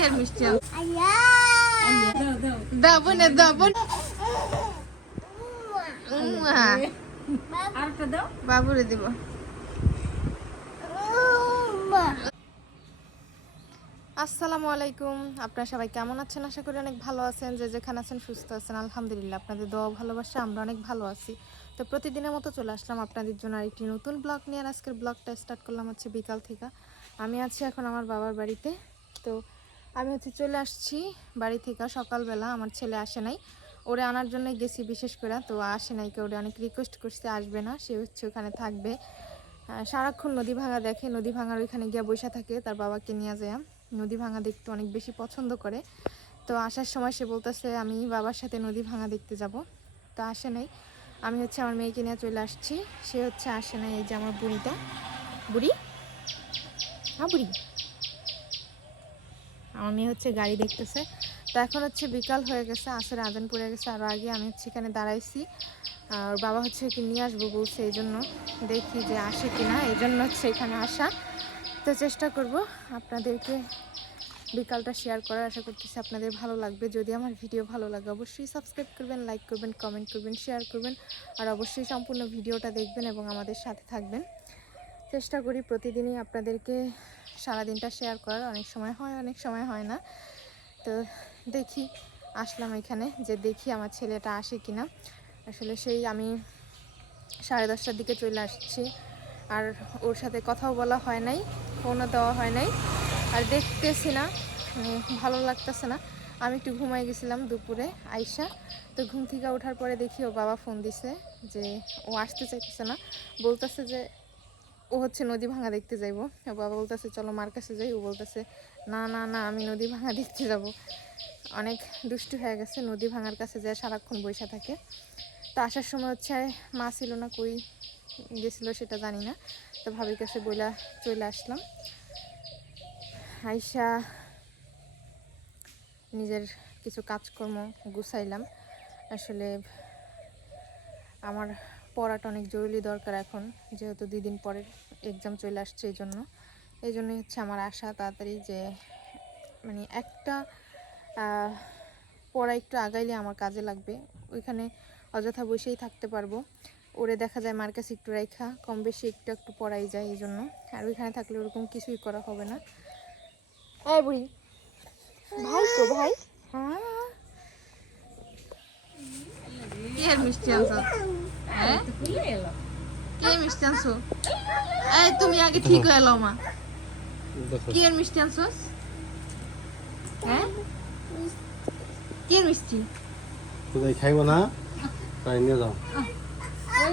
এর মিষ্টি আনছো দাও বোনে দাও বোন উম্মা। আরেকটা দাও বাবুরে দিব আসসালামু আলাইকুম আপনারা সবাই কেমন আছেন আশা করি অনেক ভালো আছেন যে যেখানে আছেন সুস্থ আছেন আলহামদুলিল্লাহ আপনাদের দোয়া ভালোবাসা আমরা অনেক ভালো আছি তো প্রতিদিনের মতো চলে আসলাম আপনাদের জন্য আরেকটি নতুন ব্লগ নিয়ে আর আজকের ব্লগটা স্টার্ট করলাম হচ্ছে বিকাল থেকে আমি আছি এখন আমার বাবার বাড়িতে তো আমি হচ্ছে চলে আসছি বাড়ি থেকে। সকালবেলা আমার ছেলে আসে নাই। ওরে আনার জন্যই গেছি বিশেষ করে। তো আসে নাই কেউ, ওরে অনেক রিকোয়েস্ট করছে, আসবে না। সে হচ্ছে ওখানে থাকবে। সারাক্ষণ নদী ভাঙা দেখে। নদী ভাঙার ওইখানে গিয়ে বসে থাকে, তার বাবাকে নিয়ে যায়। নদী ভাঙা দেখতে অনেক বেশি পছন্দ করে। তো আসার সময় সে বলতেছে, আমি বাবার সাথে নদী ভাঙা দেখতে যাব। তো আসে নাই। আমি হচ্ছে আমার মেয়েকে নিয়ে চলে আসছি। সে হচ্ছে আসে নাই এই যে আমার বুড়িটা। বুড়ি? হ্যাঁ বুড়ি। আমার মেয়ে হচ্ছে গাড়ি দেখতেছে। তো এখন হচ্ছে বিকাল হয়ে গেছে আসলে আজান পড়ে গেছে আরও আগে আমি হচ্ছে এখানে দাঁড়াইছি। আর বাবা হচ্ছে কি নিয়ে আসব বলছে, এই জন্য দেখি যে আসে কি না এই জন্য হচ্ছে এখানে আসা। তো চেষ্টা করব আপনাদেরকে বিকালটা শেয়ার করার, আশা করতেছি আপনাদের ভালো লাগবে। যদি আমার ভিডিও ভালো লাগে অবশ্যই সাবস্ক্রাইব করবেন লাইক করবেন কমেন্ট করবেন শেয়ার করবেন। আর অবশ্যই সম্পূর্ণ ভিডিওটা দেখবেন এবং আমাদের সাথে থাকবেন। চেষ্টা করি প্রতিদিনই আপনাদেরকে সারাদিনটা শেয়ার করার। অনেক সময় হয়, অনেক সময় হয় না। তো দেখি, আসলাম এখানে যে দেখি আমার ছেলেটা আসে কিনা। আসলে সেই আমি সাড়ে দশটার দিকে চলে আসছি। আর ওর সাথে কথাও বলা হয় নাই ফোনও দেওয়া হয় নাই। আর দেখতেছি না মানে ভালো লাগতেছে না। আমি একটু ঘুমাই গেছিলাম দুপুরে আইসা। তো ঘুম থেকে ওঠার পরে দেখি ও বাবা ফোন দিছে যে ও আসতে চাইতেছে না। বলতেছে যে ও হচ্ছে নদী ভাঙা দেখতে যাইবো। বাবা বলতেছে, চলো মার কাছে যাই। ও বলতেছে, না না না, আমি নদী ভাঙা দেখতে যাব। অনেক দুষ্টু হয়ে গেছে নদী ভাঙার কাছে যায়, সারাক্ষণ বসে থাকে। তো আসার সময় হচ্ছে মা ছিল না, কই গেছিল সেটা জানি না। তো ভাবির কাছে বইলা চলে আসলাম। আইসা নিজের কিছু কাজকর্ম গুছাইলাম। আসলে আমার পড়াটা অনেক জরুরি দরকার এখন যেহেতু দুই দিন পরে এক্সাম চলে আসছে এই জন্য এই জন্যই হচ্ছে আমার আশা তাড়াতাড়ি যে মানে একটা পড়া একটু আগাইলে আমার কাজে লাগবে। ওইখানে অযথা বসেই থাকতে পারব। ওরে দেখা যায় মার কাছে একটু রেখা কম বেশি একটু একটু পড়াই যায় এই জন্য আর ওইখানে থাকলে ওরকম কিছুই করা হবে না। এই বুড়ি ভাই তো ভাই। হ্যাঁ। আর মিষ্টি আনছো? কে মিষ্টি আনছো? এই তুমি আগে ঠিক হয়ে এলো মা। কি আর মিষ্টি আনছোস? হ্যাঁ? কি মিষ্টি? কোথায় খাইব না? তাই নিয়ে যাও। ওই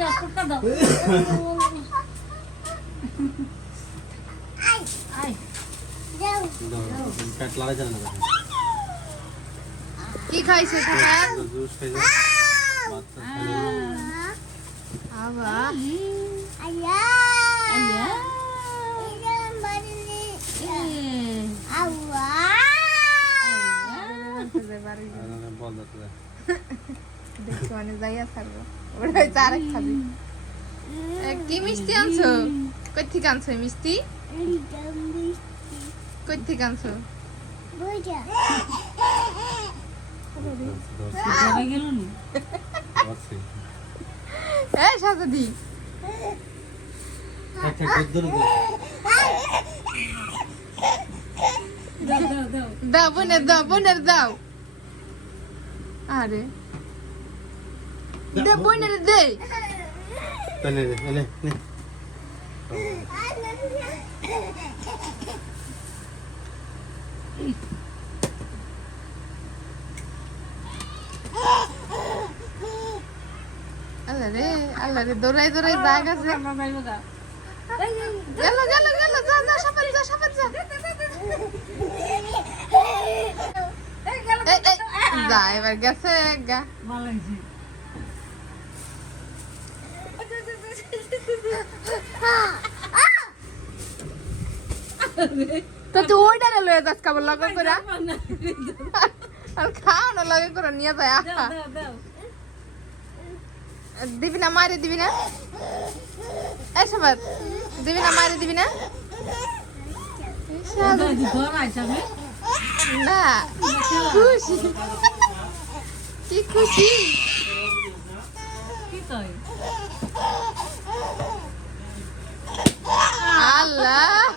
দাও। না কি খাইছো জুস খাইছো। বাচ্চা খাইলে আবা আইয়া আর বল দাও তোরা। দেখো মানে যাইয়া থাকবো ওটা হয়তো আরেক খাবি এ, কি মিষ্টি আনছো কই থেকে আনছো এই মিষ্টি কই থেকে আনছো যাবে গেল নি আছে। এ সাজাদি। দে। দাও বোনের দাও বোনের দাও। আরে। দে বোনের দে। নে নে, রে আল্লাহ রে দৌড়াই দৌড়াই জায়গা আছে আমার বাইরে দাও গেল গেল গেল যা যা সাপাত যা সাপাত যা। এই, এই, যা এবার গেছে গা। তো তুই ওইটারে লয়ে যাস খাবার লগে করে? আর খাও না। লগে করে নিয়ে যায় আহা। দিবি না মারে দিবি না এই সবাত দিবি না মারে দিবি না না খুশি কি খুশি আল্লাহ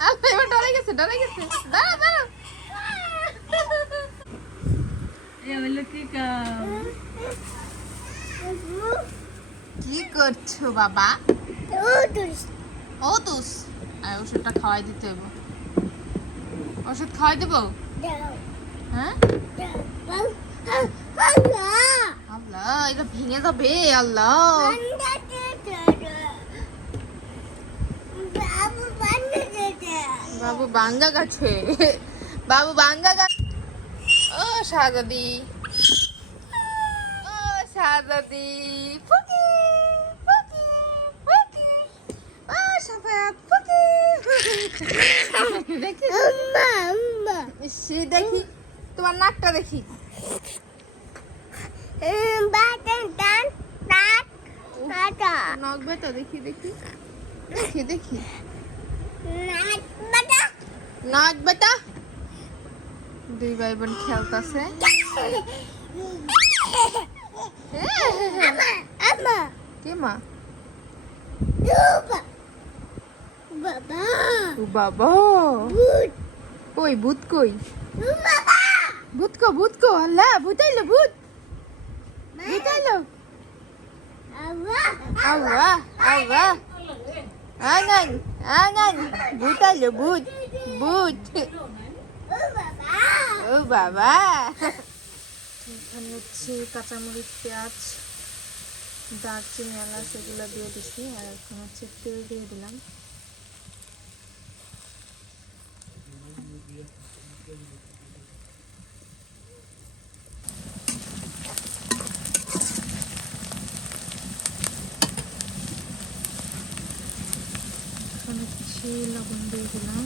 আল্লাহ এবার ডরে গেছে ডরে গেছে দাঁড়া দাঁড়া এ হইল কি কাম কি করছ বাবা? ও তুস আর ওষুধটা খাওয়াই দিতে ওষুধ খাওয়াই দেবো? হ্যাঁ? আল্লাহ। এটা ভেঙে যাবে আল্লাহ। বাবু বাঙ্গা গাছে। বাবু বাঙ্গা গাছ। ও শাহজাদি ও শাহজাদি ফুকি ফুকি ফুকি ও সাফায়াত ফুকি দেখি সে দেখি তোমার নাকটা দেখি নখ বেটা দেখি দেখি দেখি দেখি নাক বেটা দুই ভাই বোন খেলতেছে কে মা ও বাবা কই ভূত কই ভূত কো ভূত কো আল্লাহ ভূত আইলো ভূত ভূত আইলো আল্লাহ আল্লাহ আঙান আঙান ভূত আইলো ভূত ভূত ও বাবা এখানে হচ্ছে কাঁচামরিচ, পেঁয়াজ, দারচিনি, এলাচ এগুলো দিয়ে দিছি। আর এখন হচ্ছে তেল দিয়ে দিলাম। লবণ দিয়ে দিলাম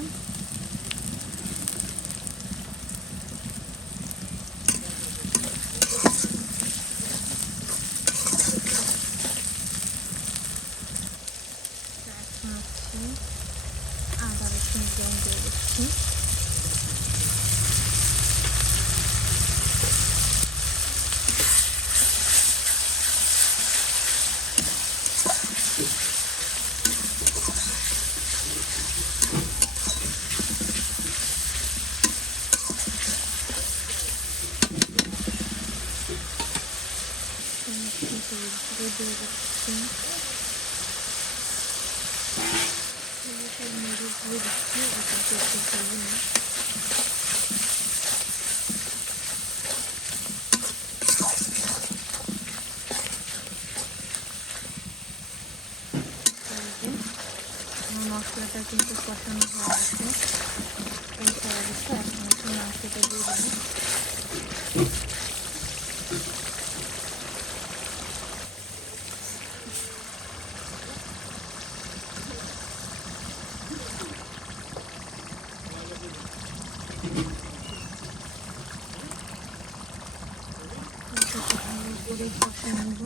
এখন হচ্ছে আদা রসুন গ্রাইন্ড দিয়ে দিচ্ছি দিয়ে দিচ্ছি মরিচ দিয়ে দিচ্ছি এটা করতে পারব না মশলাটা কিন্তু পছন্দ হয়ে গেছে এই হয়ে গেছে এখন হচ্ছে মাংসটা দিয়ে দেবো এটাকে ভালো করে কষিয়ে নেব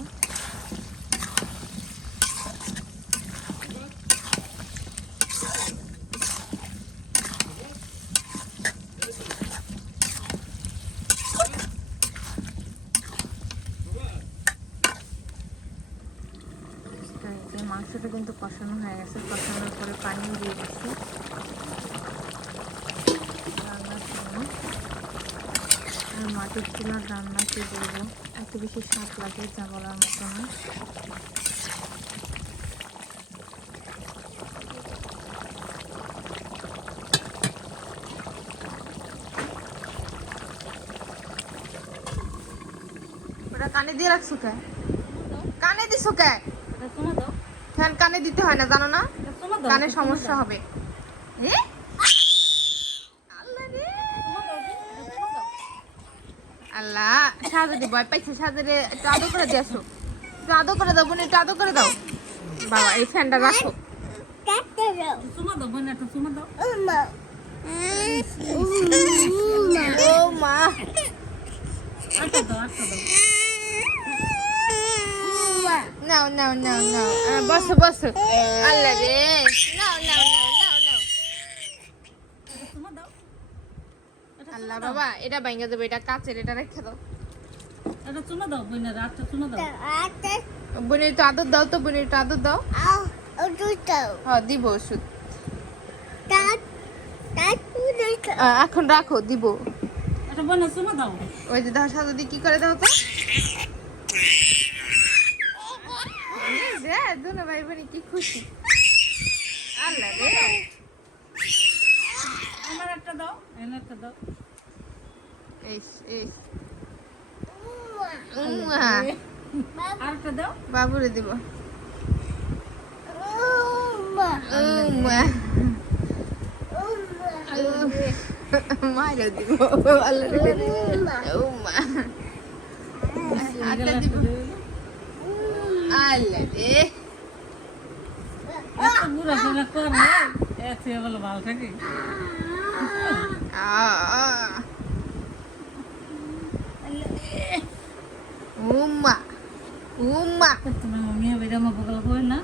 এই যে মাংসটা কিন্তু কষানো হয়ে গেছে। কষানোর পরে পানি দিয়ে দিচ্ছি। রান্নার জন্য। আর মাটির চুলার রান্না কি বলব? এত বেশি স্বাদ লাগে যা বলার মতো না। ওটা কানে দিয়ে রাখছো কে? কানে দিছো কে? ফ্যান কানে দিতে হয় না জানো না? কানে সমস্যা হবে। আল্লাহ রে। শোনা দাও দি, এটা শোনা দাও। আল্লাহ সাজাদি ভয় পাইছে সাজারে একটু আদর করে দিয়ে আসো। একটু আদর করে দাও বোন একটু আদর করে দাও। বাবা এই ফ্যানটা রাখো। ও মা আটটা দাও আটটা দাও। নাও নাও নাও নাও বসো বসো আল্লাহ রে নাও নাও নাও নাও নাও দাও আল্লাহ বাবা এটা ভাঙ্গা দেবে এটা কাচের এটা রেখে দাও। এটা চুমা দাও বোনের রাতটা চুমা দাও। বোনের তো আদর দাও তো বোনের তো আদর দাও। হ্যাঁ দিব ওষুধ। এখন রাখো দিব। এটা বোনের চুমা দাও। ওই যে দাও সাদা কি করে দাও তো এই যে, দুনো ভাই বোনে কি খুশি? আল্লাহ রে। আমার একটা দাও এনে একটা দাও। এইস এইস উম্মা। আর দাও। বাবুরে দিব। উম্মা। মাইরে দিব। আল্লাহ রে। দিব। আল্লাহ রে এত বুড়া শোনা করে এত বলে ভালো থাকে আহ উম্মা উম্মা। তোমার মামি হবে আমার বগল হয় না।